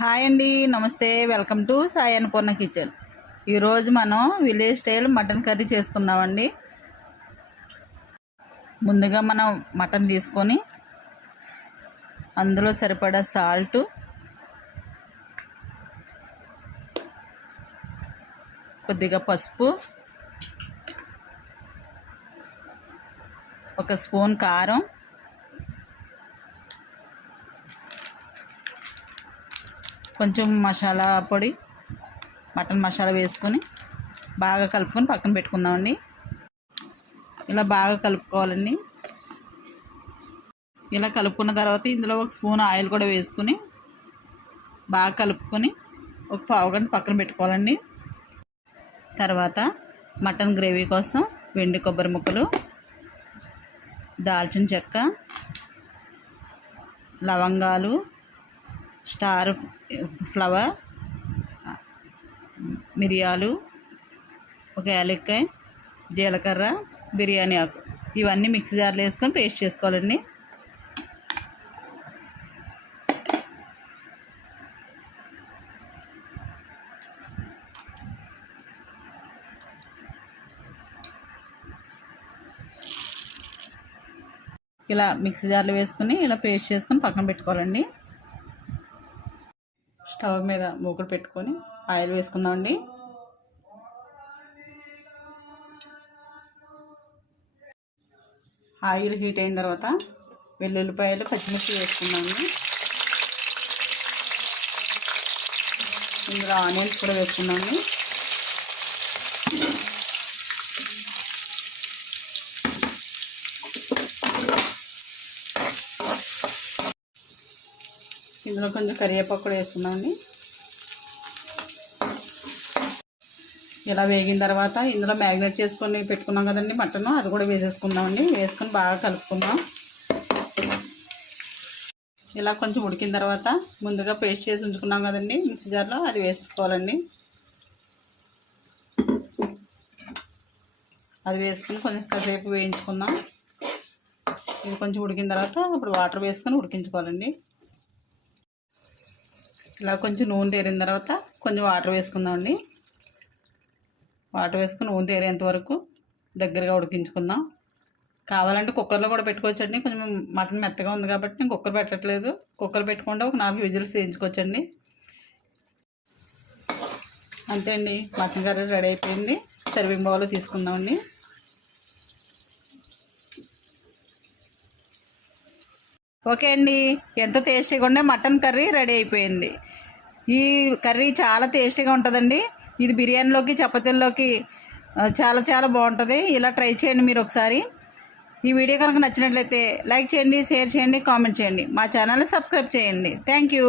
Hi అండి, నమస్తే. Welcome to Sai Annapurna kitchen. ఈరోజు మనం విలేజ్ స్టైల్ మటన్ కర్రీ చేసుకుందామండి. ముందుగా మనం మటన్ తీసుకొని అందులో సరిపడా సాల్ట్, కొద్దిగా పసుపు, ఒక స్పూన్ కారం, కొంచెం మసాలా పొడి, మటన్ మసాలా వేసుకొని బాగా కలుపుకొని పక్కన పెట్టుకుందామండి. ఇలా బాగా కలుపుకోవాలండి. ఇలా కలుపుకున్న తర్వాత ఇందులో ఒక స్పూన్ ఆయిల్ కూడా వేసుకుని బాగా కలుపుకొని ఒక పావు గంట పక్కన పెట్టుకోవాలండి. తర్వాత మటన్ గ్రేవీ కోసం వెండి కొబ్బరి ముక్కలు, దాల్చిన చెక్క, లవంగాలు, స్టార్ ఫ్లవర్, మిరియాలు, ఒక యాలక్కాయ, జీలకర్ర, బిర్యానీ ఆకు, ఇవన్నీ మిక్సీ జార్లో వేసుకొని పేస్ట్ చేసుకోవాలండి. ఇలా మిక్సీ జార్లో వేసుకుని ఇలా పేస్ట్ చేసుకొని పక్కన పెట్టుకోవాలండి. స్టవ్ మీద మూకుడు పెట్టుకొని ఆయిల్ వేసుకుందామండి. ఆయిల్ హీట్ అయిన తర్వాత వెల్లుల్లిపాయలు, పచ్చిమిర్చి వేసుకుందామండి. ఇందులో ఆనియన్స్ కూడా వేసుకుందామండి. ఇందులో కొంచెం కరివేపాకు కూడా వేసుకుందామండి. ఇలా వేగిన తర్వాత ఇందులో మ్యారినేట్ చేసుకొని పెట్టుకున్నాం కదండి మటన్, అది కూడా వేసేసుకుందామండి. వేసుకొని బాగా కలుపుకుందాం. ఇలా కొంచెం ఉడికిన తర్వాత ముందుగా పేస్ట్ చేసి ఉంచుకున్నాం కదండి మిక్సీ జార్లో, అది వేసుకోవాలండి. అది వేసుకుని కొంచెం కాసేపు వేయించుకుందాం. ఇది కొంచెం ఉడికిన తర్వాత ఇప్పుడు వాటర్ వేసుకొని ఉడికించుకోవాలండి. ఇలా కొంచెం నూనె తేరిన తర్వాత కొంచెం వాటర్ వేసుకుందామండి. వాటర్ వేసుకుని నూనె తేరేంత వరకు దగ్గరగా ఉడికించుకుందాం. కావాలంటే కుక్కర్లో కూడా పెట్టుకోవచ్చండి. కొంచెం మటన్ మెత్తగా ఉంది కాబట్టి నేను కుక్కర్ పెట్టట్లేదు. కుక్కర్ పెట్టుకుంటే ఒక 4 విజిల్స్ వేయించుకోవచ్చండి. అంతే అండి, మటన్ కర్రీ రెడీ అయిపోయింది. సర్వింగ్ బౌల్లో తీసుకుందామండి. ఓకే అండి, ఎంతో టేస్టీగా ఉండే మటన్ కర్రీ రెడీ అయిపోయింది. ఈ కర్రీ చాలా టేస్టీగా ఉంటుందండి. ఇది బిర్యానీలోకి, చపాతీల్లోకి చాలా చాలా బాగుంటుంది. ఇలా ట్రై చేయండి మీరు ఒకసారి. ఈ వీడియో కనుక నచ్చినట్లయితే లైక్ చేయండి, షేర్ చేయండి, కామెంట్ చేయండి. మా ఛానల్ని సబ్స్క్రైబ్ చేయండి. Thank you.